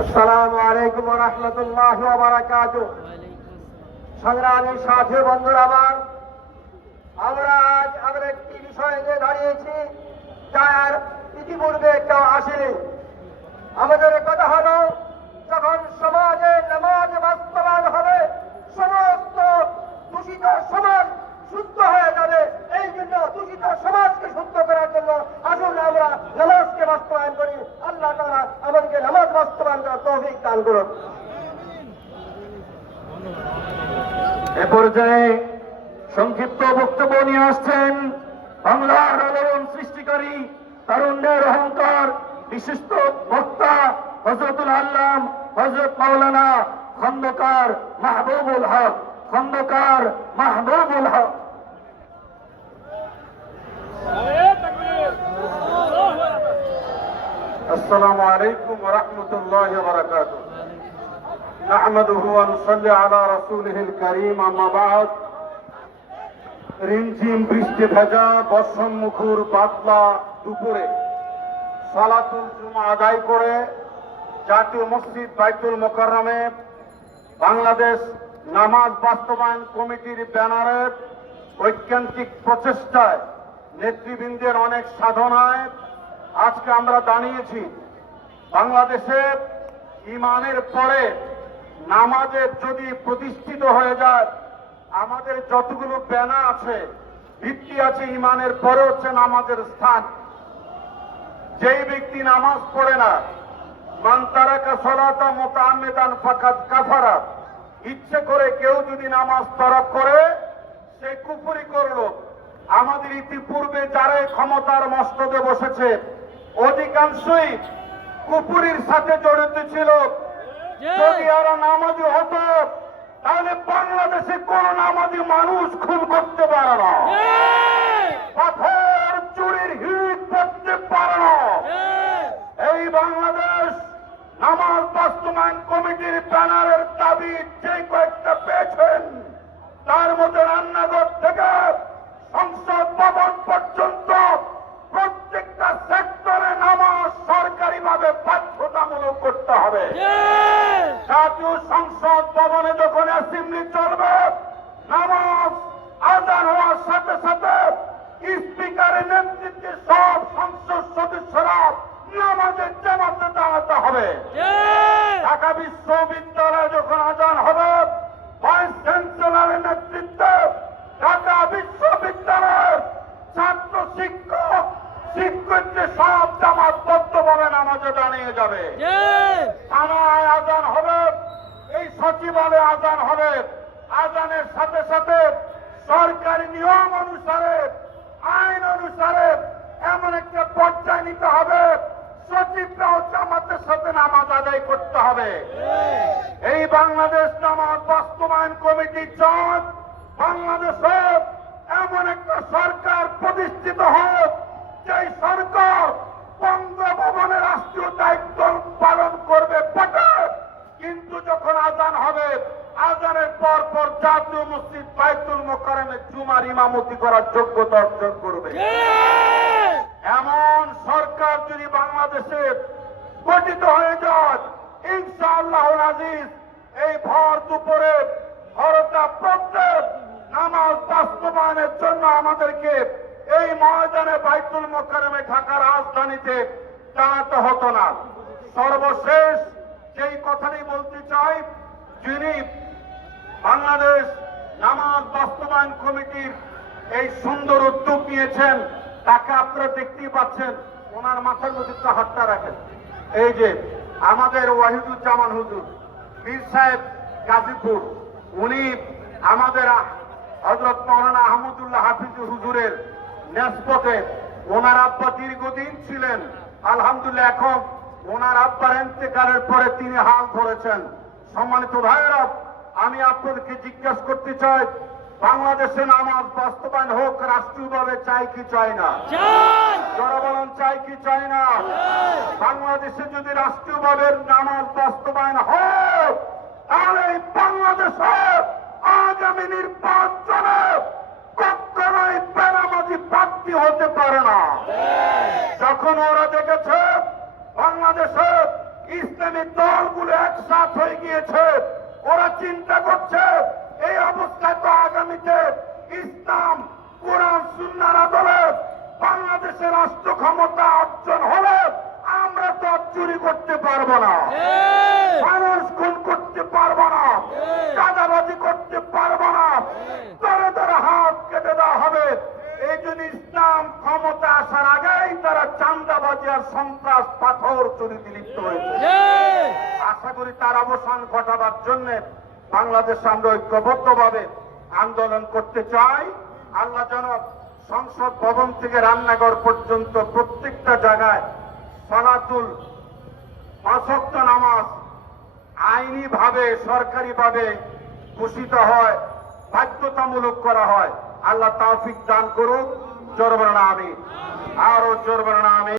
আসসালামু আলাইকুম ওয়া রাহমাতুল্লাহি ওয়া বারাকাতুহু। সংগ্রামী সাথী বন্ধুরা আমার, আমরা আজ আমরা একটি বিষয় নিয়ে দাঁড়িয়েছি যার ইতিপূর্বে কেউ আসেনি। আমাদের কথা হলো, যখন সমাজে নামাজ বাস্তবায়ন হবে সমস্ত দূষিত সমাজ শুদ্ধ হয়ে যাবে। এই জন্য দূষিত সমাজকে শুদ্ধ করার জন্য আসুন আমরা নামাজকে বাস্তবায়ন করি। আল্লাহ তাআলা আমাদেরকে নামাজ বাস্তবায়ন করার তৌফিক দান করুন। এ পর্যায়ে সংক্ষিপ্ত বক্তব্য নিয়ে আসছেন বাংলার আলোড়ন সৃষ্টিকারী, তারুণ্যের অহংকার, বিশিষ্ট বক্তা হযরতুল আল্লাম হযরত মাওলানা খন্দকার মাহবুবুল হক। খন্দকার মাহবুবুল হক। আসসালামু আলাইকুম ওয়া রাহমাতুল্লাহি ওয়া বারাকাতুহু। নাহমাদুহু ওয়া নুসাল্লি আলা রাসূলিহিল কারীম, আম্মা বা'দ। রিমঝিম বৃষ্টি ভেজা বর্ষণ মুখর বাদলা দুপুরে সালাতুল জুমা আদায় করে জাতীয় মসজিদ বাইতুল মোকাররমে বাংলাদেশ নামাজ বাস্তবায়ন কমিটির ব্যানারের ঐকান্তিক প্রচেষ্টায় নেতৃবৃন্দের অনেক সাধনায় আজকে আমরা দাঁড়িয়েছি। বাংলাদেশে ইমানের পরে নামাজের যদি প্রতিষ্ঠিত হয়ে যায়, আমাদের যতগুলো ব্যানা আছে, ভিত্তি আছে, ইমানের পরে হচ্ছে নামাজের স্থান। যেই ব্যক্তি নামাজ পড়ে না, মান তারাকা সালাতা মুতাআম্মিদান ফাকাদ কাফারা, ইচ্ছে করে কেউ যদি নামাজ তরক করে সে কুফরি করলো। আমাদের ইতিপূর্বে যারা ক্ষমতার মস্তদে বসেছে অধিকাংশই কুফরির সাথে জড়িত ছিল। যদি আরো নামাজি হতো তাহলে বাংলাদেশে কোন নামাজি মানুষ খুন করতে পারে না, পাথর চুরির হিট করতে পারে না। এই বাংলাদেশ নামাজ বাস্তবায়ন কমিটির ব্যানারের দাবি যে কয়েকটা পেয়েছেন, তার মধ্যে রান্নাঘর থেকে সংসদ ভবন পর্যন্ত প্রত্যেকটা সেক্টরে নামাজ সরকারিভাবে বাধ্যতামূলক করতে হবে। জাতীয় সংসদ ভবনে যখন অ্যাসেম্বলি চলবে, নামাজ আযান হওয়ার সাথে সাথে স্পিকারের নেতৃত্বে সব সংসদ সদস্যরা নামাজের জামাতে দাঁড়াতে হবে। ঢাকা বিশ্ববিদ্যালয়ে যখন আযান হবে, ভাইস চ্যান্সেলরের নেতৃত্বে ঢাকা বিশ্ববিদ্যালয়ের ছাত্র শিক্ষক শিক্ষকদের সব জামাতবদ্ধভাবে নামাজে দাঁড়িয়ে যাবে। থানায় আযান হবে, এই সচিবালয়ে আযান হবে। আযানের সাথে সাথে সরকারি নিয়ম অনুসারে, আইন অনুসারে এমন একটা পর্যায়ে নিতে হবে, সচিবরাও জামাতের সাথে নামাজ আদায় করতে হবে। এই বাংলাদেশ নামাজ বাস্তবায়ন কমিটি চান বাংলাদেশে এমন একটা সরকার প্রতিষ্ঠিত হোক, যে সরকার বঙ্গভবনের রাষ্ট্রীয় দায়িত্ব পালন করবে বটে, কিন্তু যখন আযান হবে আযানের পর পর জাতীয় মসজিদ বাইতুল মোকাররমে জুমার ইমামতি করার যোগ্যতা অর্জন করবে। এমন সরকার যদি বাংলাদেশে গঠিত হয়ে যায়, ইনশাআল্লাহুল আজিজ এই ভর দুপুরে হরতা প্রত্যেক নামাজ বাস্তবায়নের জন্য আমাদেরকে এই ময়দানে বাইতুল মোকাররমে ঢাকা রাজধানীতে দাঁড়াতে হতো না। সর্বশেষ যেই কথাটি বলতে চাই, যিনি বাংলাদেশ নামাজ বাস্তবায়ন কমিটির এই সুন্দর উদ্যোগ নিয়েছেন, তাকে আপনারা দেখতেই পাচ্ছেন। ওনার মাথার মধ্যে একটা হাতটা রাখেন। এই যে আমাদের ওয়াহিদুজ্জামান হুজুর পীর সাহেব গাজীপুর, উনি আমাদের হযরত মাওলানা আহমদুল্লাহ হাফিজ হুজুরের নেসবতে ওনার আব্বা দীর্ঘদিন ছিলেন। আলহামদুলিল্লাহ এখন ওনার আব্বার ইন্তেকালের পরে তিনি হাল ধরেছেন। সম্মানিত ভাইয়েরা, আমি আপনাদেরকে জিজ্ঞাসা করতে চাই, বাংলাদেশে নামাজ বাস্তবায়ন হোক রাষ্ট্রীয়ভাবে, চাই কি চাই না? যারা বলেন চাই কি চাই না? বাংলাদেশে যদি রাষ্ট্রীয়ভাবে নামাজ বাস্তবায়ন হোক, তাহলে এই বাংলাদেশে আগামী নির্বাচনে কখনোই বেনামাজি প্রার্থী হতে পারে না। যখন ওরা দেখেছে বাংলাদেশে ইসলামী দলগুলো একসাথ হয়ে গিয়েছে। ওরা চিন্তা করছে এই অবস্থায় তো আগামীতে ইসলাম কোরআন সুন্নাহর আদলে বাংলাদেশের রাষ্ট্র ক্ষমতা অর্জন হলে আমরা তো আর চুরি করতে পারবো না, মানুষ খুন করতে পারবো না, চাঁদাবাজি করতে পারবো না, তারা তারা হাত কেটে দেওয়া হবে। এই জন্য ইসলাম ক্ষমতা আসার আগেই তারা চাঁদাবাজি আর সন্ত্রাস পাথর চুরিতে লিপ্ত হয়েছে। আশা করি তার অবসান ঘটাবার জন্য বাংলাদেশ আমরা ঐক্যবদ্ধভাবে আন্দোলন করতে চাই। আল্লাহ যেন সংসদ ভবন থেকে রান্নাঘর পর্যন্ত প্রত্যেকটা জায়গায় সালাতুল পাঁচ ওয়াক্ত নামাজ আইনি ভাবে সরকারি ভাবে ঘোষিত হয়, বাধ্যতামূলক করা হয়। আল্লাহ তৌফিক দান করুক। জোর বলনা আমিন, আরো জোর বলনা আমিন।